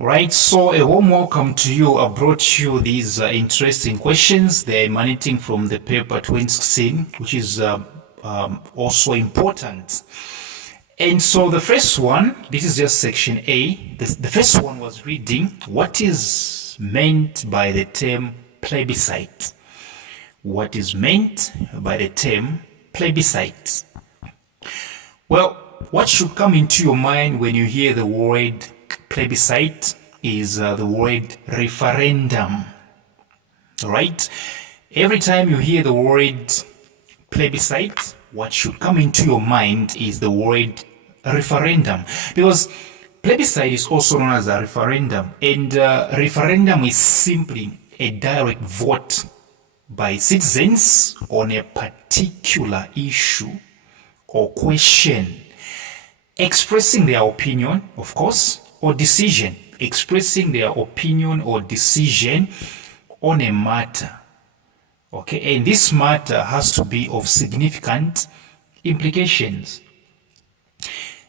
Right, so a warm welcome to you. I brought you these interesting questions. They're emanating from the paper 2016, which is also important. And so the first one, this is just section A. The first one was reading what is meant by the term plebiscite. What is meant by the term plebiscite? Well, what should come into your mind when you hear the word plebiscite is the word referendum. Right? Every time you hear the word plebiscite, what should come into your mind is the word referendum, because plebiscite is also known as a referendum, and referendum is simply a direct vote by citizens on a particular issue or question, expressing their opinion, of course, or decision, expressing their opinion or decision on a matter. Okay, and this matter has to be of significant implications.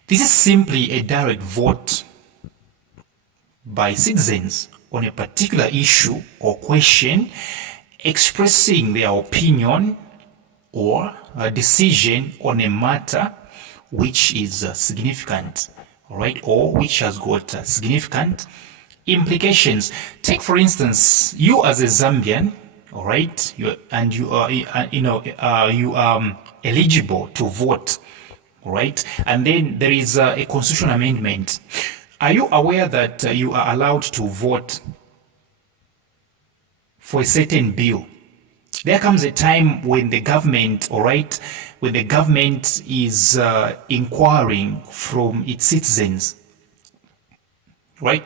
This is simply a direct vote by citizens on a particular issue or question, expressing their opinion or a decision on a matter which is significant, right, or which has got significant implications. Take, for instance, you as a Zambian, all right, you are eligible to vote, right? And then there is a constitutional amendment. Are you aware that you are allowed to vote for a certain bill? There comes a time when the government, all right, when the government is inquiring from its citizens, right?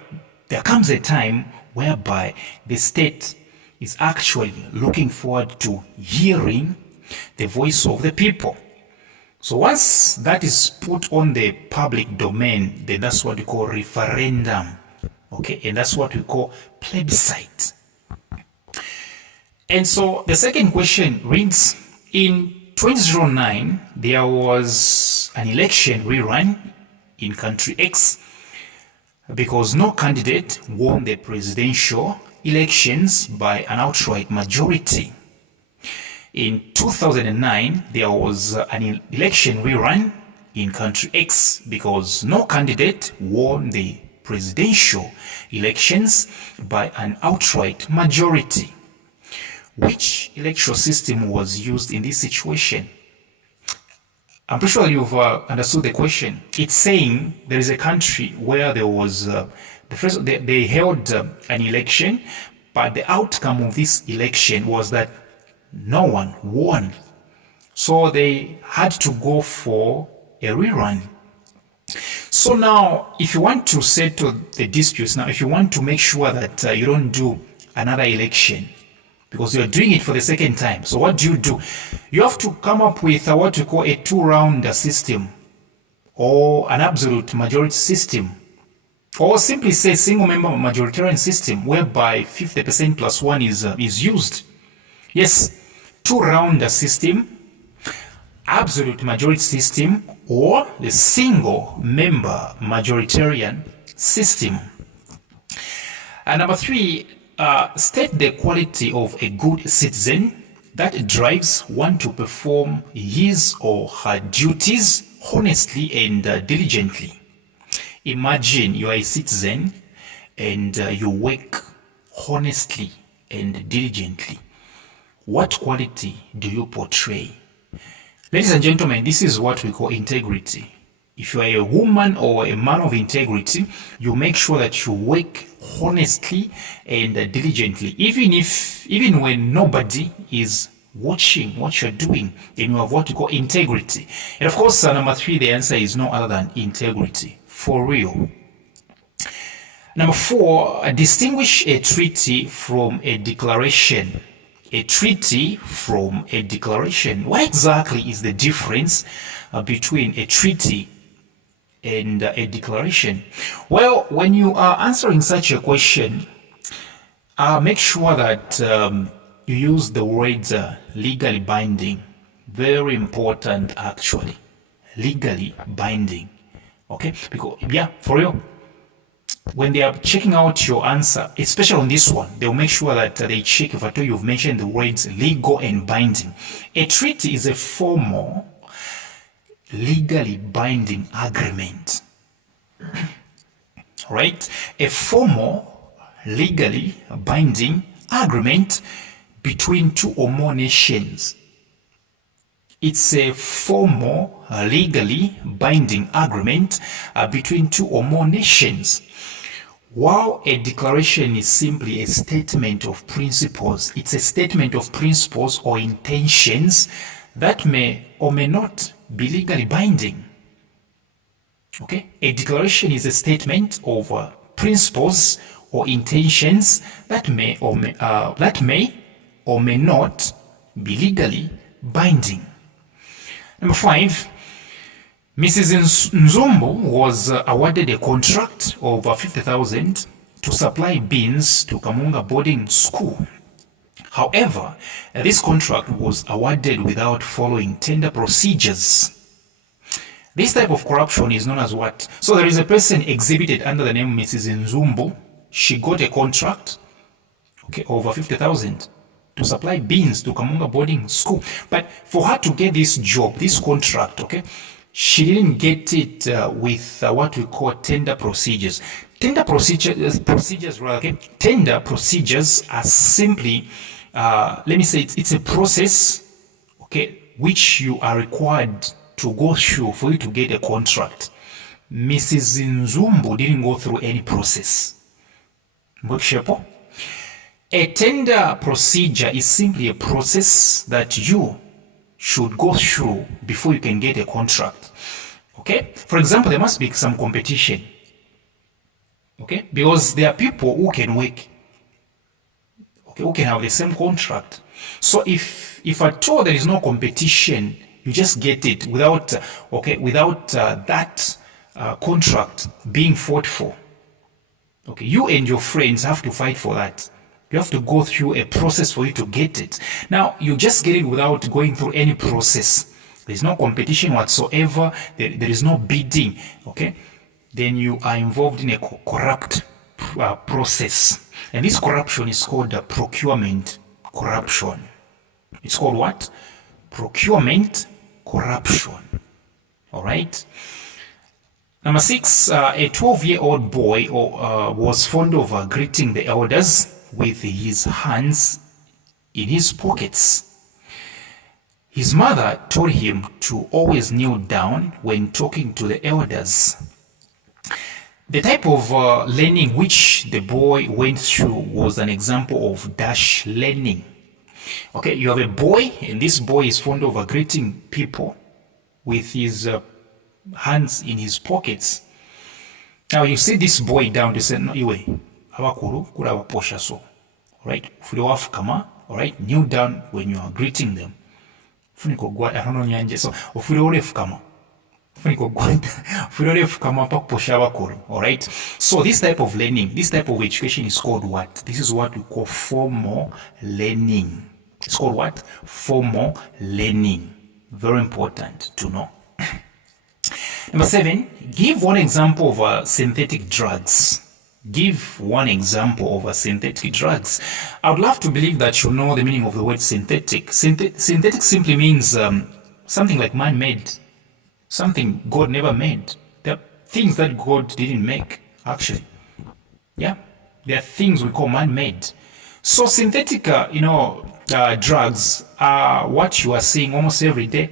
There comes a time whereby the state is actually looking forward to hearing the voice of the people. So once that is put on the public domain, then that's what we call referendum, okay? And that's what we call plebiscite. And so the second question reads, in 2009, there was an election rerun in country X because no candidate won the presidential elections by an outright majority. In 2009, there was an election rerun in country X because no candidate won the presidential elections by an outright majority. Which electoral system was used in this situation? I'm pretty sure you've understood the question. It's saying there is a country where there was they held an election, but the outcome of this election was that no one won. So they had to go for a rerun. So now, if you want to settle the disputes, now if you want to make sure that you don't do another election, because you're doing it for the second time. So what do? You have to come up with what we call a two-round system, or an absolute majority system, or simply say single-member majoritarian system, whereby 50% plus 1 is used. Yes, two-round system, absolute majority system, or the single-member majoritarian system. And number 3, state the quality of a good citizen that drives one to perform his or her duties honestly and diligently. Imagine you are a citizen and you work honestly and diligently. What quality do you portray? Ladies and gentlemen, this is what we call integrity. If you are a woman or a man of integrity, you make sure that you work honestly and diligently, even when nobody is watching what you're doing. Then you have what we call integrity. And of course, number 3, the answer is no other than integrity, for real. Number 4, distinguish a treaty from a declaration. A treaty from a declaration. What exactly is the difference between a treaty and a declaration? Well, when you are answering such a question, make sure that you use the words legally binding. Very important, actually. Legally binding. Okay? Because, yeah, for real. when they are checking out your answer, especially on this one, they'll make sure that they check if at all you've mentioned the words legal and binding. A treaty is a formal, legally binding agreement. Right? A formal, legally binding agreement between two or more nations. It's a formal, legally binding agreement between two or more nations. While a declaration is simply a statement of principles, it's a statement of principles or intentions that may or may not be legally binding. Okay? A declaration is a statement of principles or intentions that may or may not be legally binding. Number 5, Mrs. Nzumbu was awarded a contract of 50,000 to supply beans to Kamunga boarding school. However, this contract was awarded without following tender procedures. This type of corruption is known as what? So there is a person exhibited under the name Mrs. Nzumbu. She got a contract, okay, over 50,000 to supply beans to Kamunga boarding school. But for her to get this job, this contract, okay, she didn't get it with what we call tender procedures. Tender procedures are simply, let me say, it's a process, okay, which you are required to go through for you to get a contract. Mrs. Nzumbu didn't go through any process. A tender procedure is simply a process that you should go through before you can get a contract. Okay? For example, there must be some competition. Okay? Because there are people who can work, okay, who can have the same contract. So if at all there is no competition, you just get it without that contract being fought for. Okay, you and your friends have to fight for that. You have to go through a process for you to get it. Now, you just get it without going through any process. There's no competition whatsoever. There is no bidding. Okay? Then you are involved in a corrupt process. And this corruption is called procurement corruption. It's called what? Procurement corruption. All right? Number 6, a 12-year-old boy was fond of greeting the elders with his hands in his pockets. His mother told him to always kneel down when talking to the elders. The type of learning which the boy went through was an example of dash learning. Okay, you have a boy, and this boy is fond of greeting people with his hands in his pockets. Now you see this boy down to say, no, iwe, abakuru, kula abaposha so. Alright, ufuli wafukama, alright, kneel down when you are greeting them. Funiko gwa, ahono nyanje, so, ufuli olefukama. Funiko gwa, ufuli olefukama pakuposha abakuru, alright. So this type of learning, this type of education is called what? This is what we call formal learning. It's called what? Formal learning. Very important to know. Number 7, give one example of synthetic drugs. Give one example of synthetic drugs. I would love to believe that you know the meaning of the word synthetic. Synthetic simply means something like man-made, something God never made. There are things that God didn't make, actually. Yeah, there are things we call man-made. So synthetic, drugs are what you are seeing almost every day.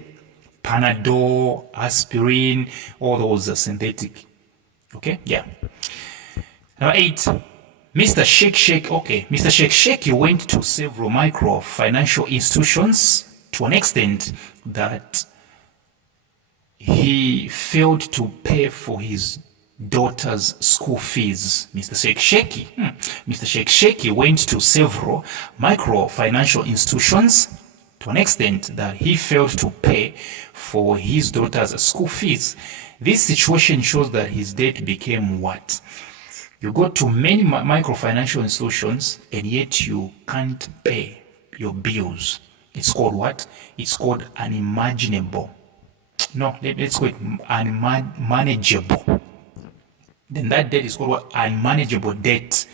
Panadol, aspirin, all those are synthetic. Okay, yeah. Number 8, Mr. Shake. Okay, Mr. Shake went to several microfinancial institutions to an extent that he failed to pay for his daughter's school fees. Mr. Shake went to several microfinancial institutions to an extent that he failed to pay for his daughter's school fees. This situation shows that his debt became what? You go to many microfinancial institutions and yet you can't pay your bills. It's called what? It's called unimaginable. No, let's go with unmanageable. then that debt is called what? Unmanageable debt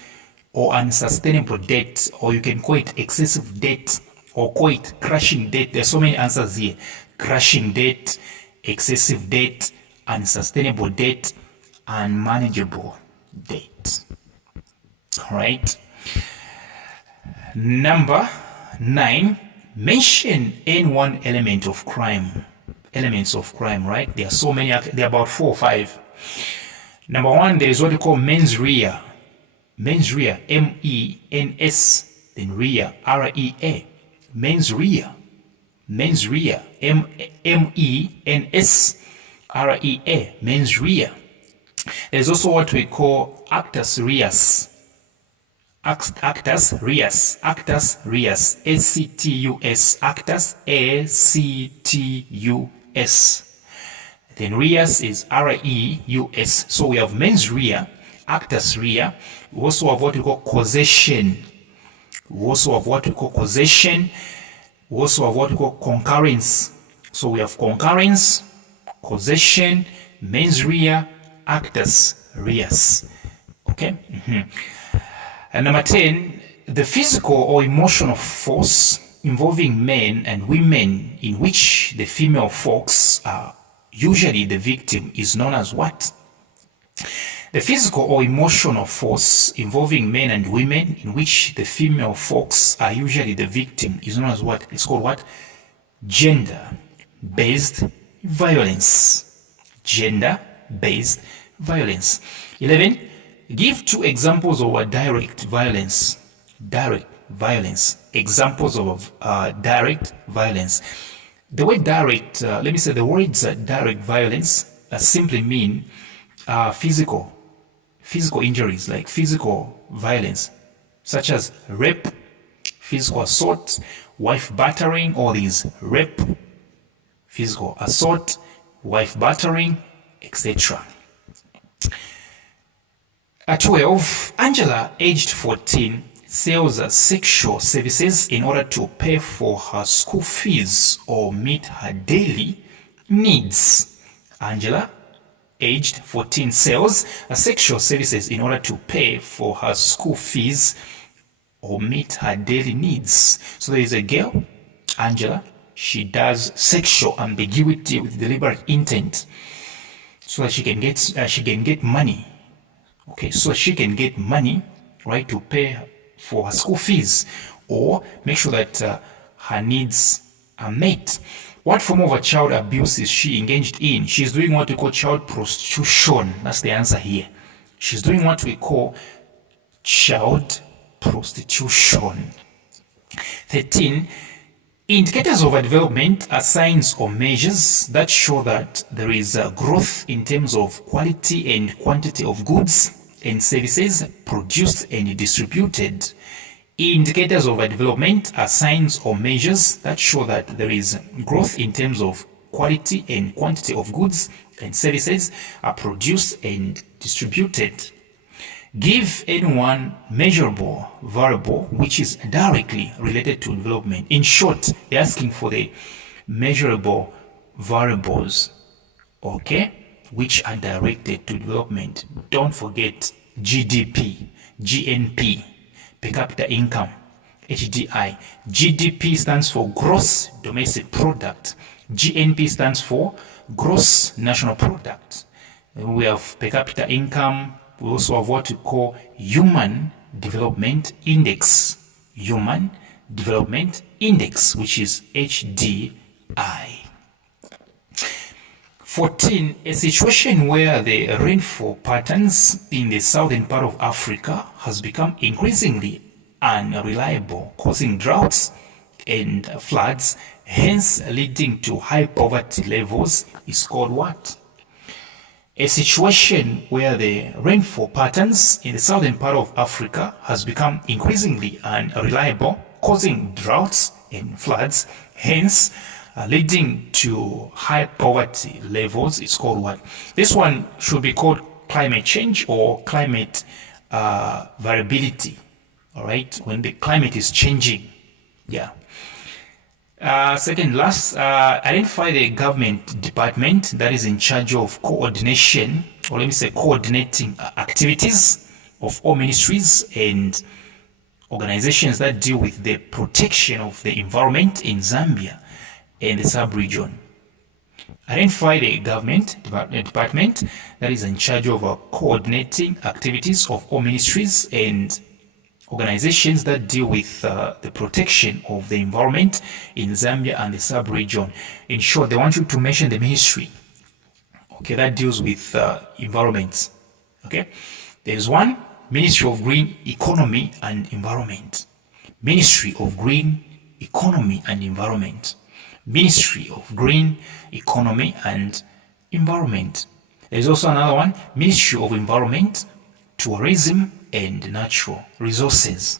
or unsustainable debt, or you can call it excessive debt or call it crushing debt. There's so many answers here. Crushing debt, excessive debt, unsustainable debt, unmanageable debt. All right. Number 9, mention any one element of crime. Elements of crime, right? There are so many, there are about 4 or 5. Number 1, there is what we call mens rea. Mens rea, M-E-N-S, then rea, R-E-A. Mens rea. Mens rea, M-E-N-S, R-E-A. Mens rea. There's also what we call actus reus. Actus reus, actus reus, A-C-T-U-S, actus, A-C-T-U-S. Then reus is R-E-U-S. So we have mens rea, actus rea. We also have what we call causation. We also have what we call causation. We also have what we call concurrence. So we have concurrence, causation, mens rea, actus reus. Okay? And number 10, the physical or emotional force involving men and women in which the female folks are usually the victim is known as what? The physical or emotional force involving men and women in which the female folks are usually the victim is known as what? It's called what? Gender-based violence. Gender-based violence. 11. Give 2 examples of a direct violence. Direct violence. Examples of direct violence. The word direct, let me say the words direct violence simply mean physical injuries, like physical violence, such as rape, physical assault, wife battering, all these rape, physical assault, wife battering, etc. At 12, Angela, aged 14, sells sexual services in order to pay for her school fees or meet her daily needs. Angela, aged 14, sells sexual services in order to pay for her school fees or meet her daily needs. So there is a girl, Angela, she does sexual ambiguity with deliberate intent so that she can get money. Okay, so she can get money, right, to pay for her school fees or make sure that her needs are met. What form of a child abuse is she engaged in? She's doing what we call child prostitution. That's the answer here. She's doing what we call child prostitution. 13. Indicators of a development are signs or measures that show that there is growth in terms of quality and quantity of goods and services produced and distributed. Indicators of a development are signs or measures that show that there is growth in terms of quality and quantity of goods and services are produced and distributed. Give any one measurable variable which is directly related to development. In short, they're asking for the measurable variables, okay, which are directed to development. Don't forget GDP, GNP, per capita income, HDI. GDP stands for gross domestic product. GNP stands for gross national product. We have per capita income. We also have what we call Human Development Index. Human Development Index, which is HDI. 14. A situation where the rainfall patterns in the southern part of Africa has become increasingly unreliable, causing droughts and floods, hence leading to high poverty levels, is called what? A situation where the rainfall patterns in the southern part of Africa has become increasingly unreliable, causing droughts and floods, hence leading to high poverty levels, is called what? This one should be called climate change or climate variability. All right, when the climate is changing. Yeah. Second last, identify the government department that is in charge of coordination, or let me say coordinating activities of all ministries and organizations that deal with the protection of the environment in Zambia and the sub-region. Identify the government department that is in charge of coordinating activities of all ministries and organizations that deal with the protection of the environment in Zambia and the sub-region. In short, they want you to mention the ministry, okay, that deals with environments. Okay, there's one, Ministry of Green Economy and Environment. Ministry of Green Economy and Environment. Ministry of Green Economy and Environment. There's also another one, Ministry of Environment, Tourism and Natural Resources.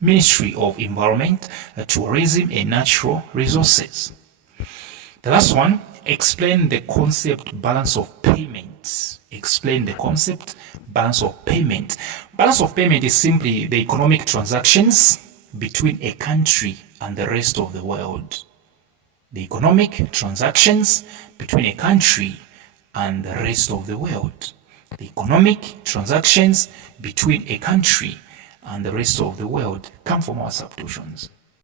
Ministry of Environment, Tourism and Natural Resources. The last one, explain the concept balance of payments. Explain the concept balance of payment. Balance of payment is simply the economic transactions between a country and the rest of the world. The economic transactions between a country and the rest of the world. The economic transactions between a country and the rest of the world come from our subtuitions.